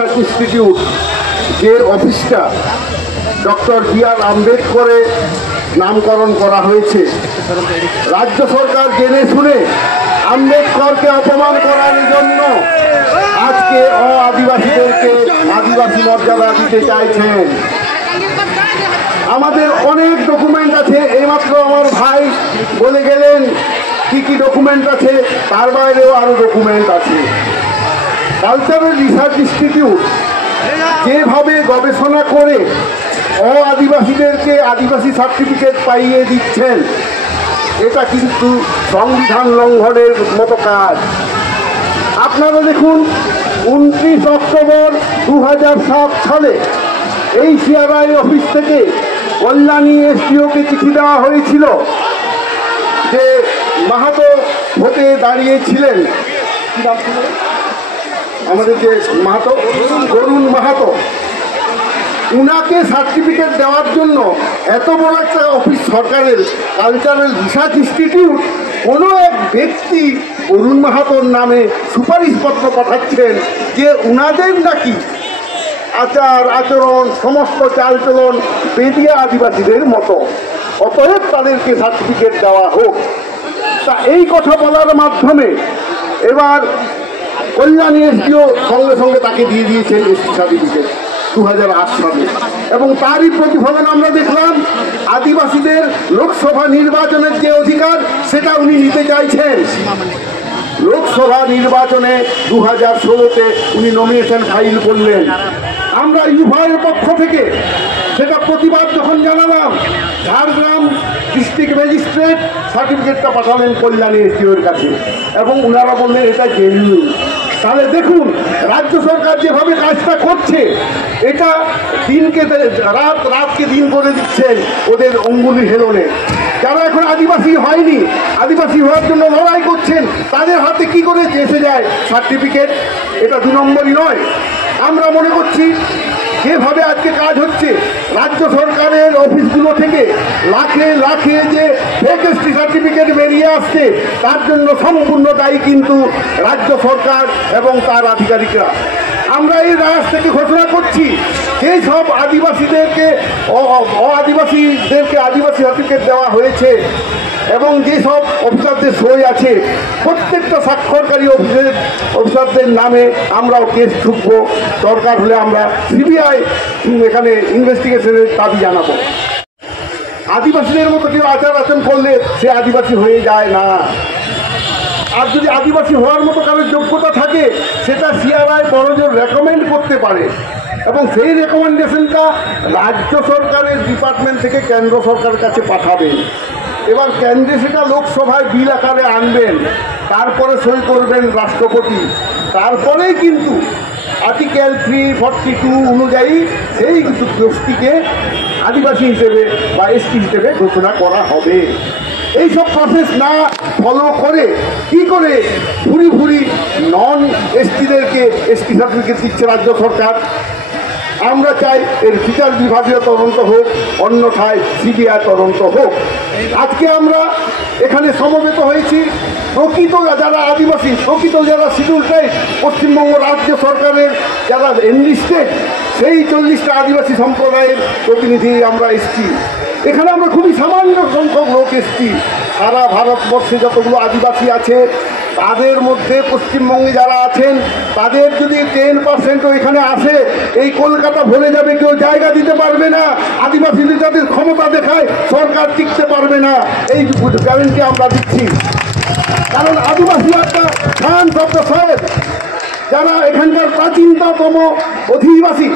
Research institute যে অফিসটা doctor B.R.. আম্বেদকরের নামকরণ করা হয়েছে, রাজ্য সরকার জেনে শুনে আম্বেদকরকে অপমান করার জন্য আজকে আদিবাসীদেরকে আদিবাসী মর্যাদা দিতে চাইছেন। আমাদের অনেক ডকুমেন্ট আছে, এইমাত্র আমার ভাই বলে গেলেন কি কি ডকুমেন্ট আছে, তার বাইরেও আরো ডকুমেন্ট আছে। কালচারাল রিসার্চ ইনস্টিটিউট যেভাবে গবেষণা করে আদিবাসীদেরকে আদিবাসী সার্টিফিকেট পাইয়ে দিচ্ছেন, এটা কিন্তু সংবিধান লঙ্ঘনের মতো কাজ। আপনারা দেখুন, 29 অক্টোবর 2007 সালে এই সিআরআই অফিস থেকে কল্যাণী এসডিওকে চিঠি দেওয়া হয়েছিল যে মাহাতো ভোটে দাঁড়িয়েছিলেন, কি নাম ছিল আমাদের যে মাহাতো, অরুণ মাহাতো, উনাকে সার্টিফিকেট দেওয়ার জন্য এত বড় একটা অফিস সরকারের কালচারাল রিসার্চ ইনস্টিটিউট কোনো এক ব্যক্তি অরুণ মাহাতোর নামে সুপারিশপত্র পাঠাচ্ছেন যে উনাদের নাকি আচার আচরণ সমস্ত চালচলন বেদিয়া আদিবাসীদের মতো, অতএব তাদেরকে সার্টিফিকেট দেওয়া হোক। তা এই কথা বলার মাধ্যমে এবার কল্যাণী এসডিও সঙ্গে সঙ্গে তাকে দিয়ে দিয়েছেন এসটি সার্টিফিকেট 2008 সালে, এবং তারই প্রতিফলন আমরা দেখলাম। আদিবাসীদের লোকসভা নির্বাচনের যে অধিকার সেটা উনি নিতে চাইছেন। লোকসভা নির্বাচনে 2016-তে উনি নমিনেশন ফাইল করলেন। আমরা ইউভাইয়ের পক্ষ থেকে সেটা প্রতিবাদ যখন জানালাম, ঝাড়গ্রাম ডিস্ট্রিক্ট ম্যাজিস্ট্রেট সার্টিফিকেটটা পাঠালেন কল্যাণী এসডিওর কাছে এবং ওনারা বললেন এটা জেনুইন। তাহলে দেখুন রাজ্য সরকার যেভাবে কাজটা করছে, এটা দিনকে রাতকে দিন করে দিচ্ছেন ওদের অঙ্গুলি হেলনে। যারা এখন আদিবাসী হয়নি, আদিবাসী হওয়ার জন্য লড়াই করছেন, তাদের হাতে কি করে এসে যায় সার্টিফিকেট? এটা 2 নম্বরই নয়। আমরা মনে করছি যেভাবে আজকে কাজ হচ্ছে, রাজ্য সরকারের অফিসগুলো থেকে লাখে লাখে যে ফেক এসটি সার্টিফিকেট বেরিয়ে আসছে, তার জন্য সম্পূর্ণ দায়ী কিন্তু রাজ্য সরকার এবং তার আধিকারিকরা। আমরা এই রাজ থেকে ঘোষণা করছি, যেই সব আদিবাসীদেরকে আদিবাসীদেরকে আদিবাসী সার্টিফিকেট দেওয়া হয়েছে এবং যেসব অফিসারদের সই আছে, প্রত্যেকটা স্বাক্ষরকারী অফিসারদের নামে আমরাও কেস ঠুকবো। দরকার হলে আমরা সিবিআই এখানে ইনভেস্টিগেশনের দাবি জানাবো। আদিবাসীদের মতো কেউ আচার আচরণ করলে সে আদিবাসী হয়ে যায় না। আর যদি আদিবাসী হওয়ার মতো কারোর যোগ্যতা থাকে, সেটা সিআরআই বড়জোর রেকমেন্ড করতে পারে এবং সেই রেকমেন্ডেশনটা রাজ্য সরকারের ডিপার্টমেন্ট থেকে কেন্দ্র সরকারের কাছে পাঠাবেন। এবার কেন্দ্রে সেটা লোকসভায় বিল আকারে আনবেন, তারপরে সই করবেন রাষ্ট্রপতি। তারপরেই কিন্তু আর্টিকেল 342 অনুযায়ী সেই গোষ্ঠীকে আদিবাসী হিসেবে বা এসটি হিসেবে ঘোষণা করা হবে। এইসব প্রসেস না ফলো করে কি করে ভুরি ভুরি নন এসটিদেরকে এসটি সার্টিফিকেট দিচ্ছে রাজ্য সরকার? আমরা চাই এর বিচার বিভাগীয় তদন্ত হোক, অন্যথায় সিবিআই তদন্ত হোক। আজকে আমরা এখানে সমবেত হয়েছি প্রকৃত যারা আদিবাসী, প্রকৃত যারা শিডিউল ট্রাইব, পশ্চিমবঙ্গ রাজ্য সরকারের যারা এনলিস্টেড, সেই 40টা আদিবাসী সম্প্রদায়ের প্রতিনিধি আমরা এসছি। এখানে আমরা খুবই সামান্য সংখ্যক লোক এসছি। সারা ভারতবর্ষে যতগুলো আদিবাসী আছে, তাদের মধ্যে পশ্চিমবঙ্গে যারা আছেন, তাদের যদি 10% এখানে আসে, এই কলকাতা ভরে যাবে, কেউ জায়গা দিতে পারবে না। আদিবাসীদের যাদের ক্ষমতা দেখায়, সরকার টিকতে পারবে না, এই গ্যারেন্টি আমরা দিচ্ছি। কারণ আদিবাসী একটা শান্ত সাহেব, যারা এখানকার প্রাচীনতম অধিবাসী,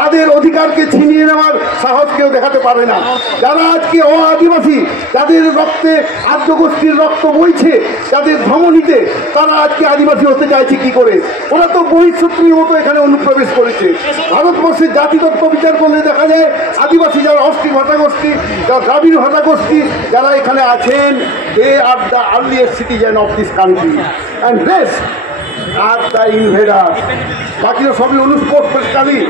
তাদের অধিকারকে ছিনিয়ে নেওয়ার সাহস কেউ দেখাতে পারবে না। যারা আজকে আদিবাসী, যাদের রক্তে আদ্য গোষ্ঠীর রক্ত বইছে, যাদের ধমনীতে, তারা আজকে আদিবাসী হতে চাইছে কি করে? ওরা তো বহিঃশত্রুর মতো এখানে অনুপ্রবেশ করেছে। ভারতবর্ষের জাতিতত্ত্ব বিচার করলে দেখা যায় আদিবাসী যারা অষ্ট্রী ভাষা গোষ্ঠী, যারা দ্রাবিড় ভাষা গোষ্ঠী, যারা এখানে আছেন, they are the earliest citizen of this country and rest are the invader. বাকিরা সবই অনুপ্রবেশকারী।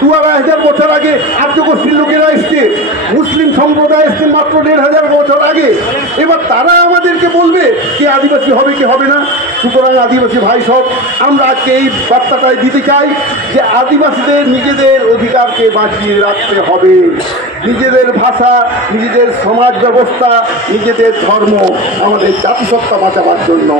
2,500 বছর আগে আর্য গোষ্ঠীর লোকেরা এসছে, মুসলিম সম্প্রদায় এসছে মাত্র 1,500 বছর আগে। এবার তারা আমাদেরকে বলবে কে আদিবাসী হবে কি হবে না? সুতরাং আদিবাসী ভাই সব আমরা আজকে এই বার্তাটাই দিতে চাই যে আদিবাসীদের নিজেদের অধিকারকে বাঁচিয়ে রাখতে হবে। নিজেদের ভাষা, নিজেদের সমাজ ব্যবস্থা, নিজেদের ধর্ম, আমাদের জাতিসত্তা বাঁচাবার জন্য।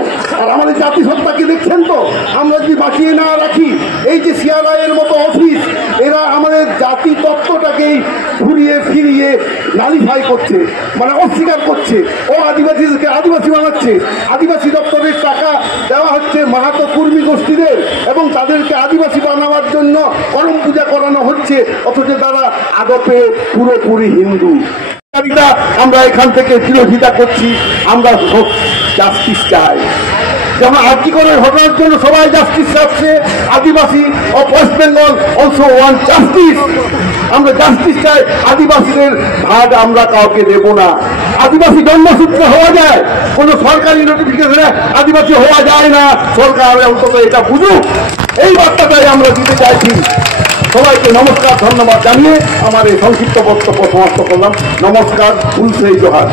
আর আমাদের জাতিসত্তাকে দেখছেন তো, আমরা যদি বাঁচিয়ে না রাখি, এই যে সিআরআইয়ের মতো অফিস, এরা আমাদের জাতি তত্ত্বটাকেই ঘুরিয়ে ফিরিয়ে নালিফাই করছে, মানে অস্বীকার করছে। ও আদিবাসীদেরকে আদিবাসী বানাচ্ছে। আদিবাসী দপ্তরের টাকা দেওয়া হচ্ছে মাহাতো কুর্মী গোষ্ঠীদের এবং তাদেরকে আদিবাসী বানাবার জন্য করম পূজা করানো হচ্ছে, অথচ তারা আদপে পুরোপুরি হিন্দু। আমরা এখান থেকে বিরোধিতা করছি। আমরা জাস্টিস চাই। যেমন আর্টিকলের ঘটনার জন্য সবাই জাস্টিস চাচ্ছে, আদিবাসী of West Bengal also one justice. আমরা জাস্টিস চাই। আদিবাসীদের ভাগ আমরা কাউকে দেব না। আদিবাসী জন্মসূত্রে হওয়া যায়, কোনো সরকারি নোটিফিকেশনে আদিবাসী হওয়া যায় না। সরকার অন্তত এটা বুঝুক, এই বার্তাটাই আমরা দিতে চাইছি। সবাইকে নমস্কার, ধন্যবাদ জানিয়ে আমার এই সংক্ষিপ্ত বক্তব্য সমাপ্ত করলাম। নমস্কার, ফুলসেই জোহার।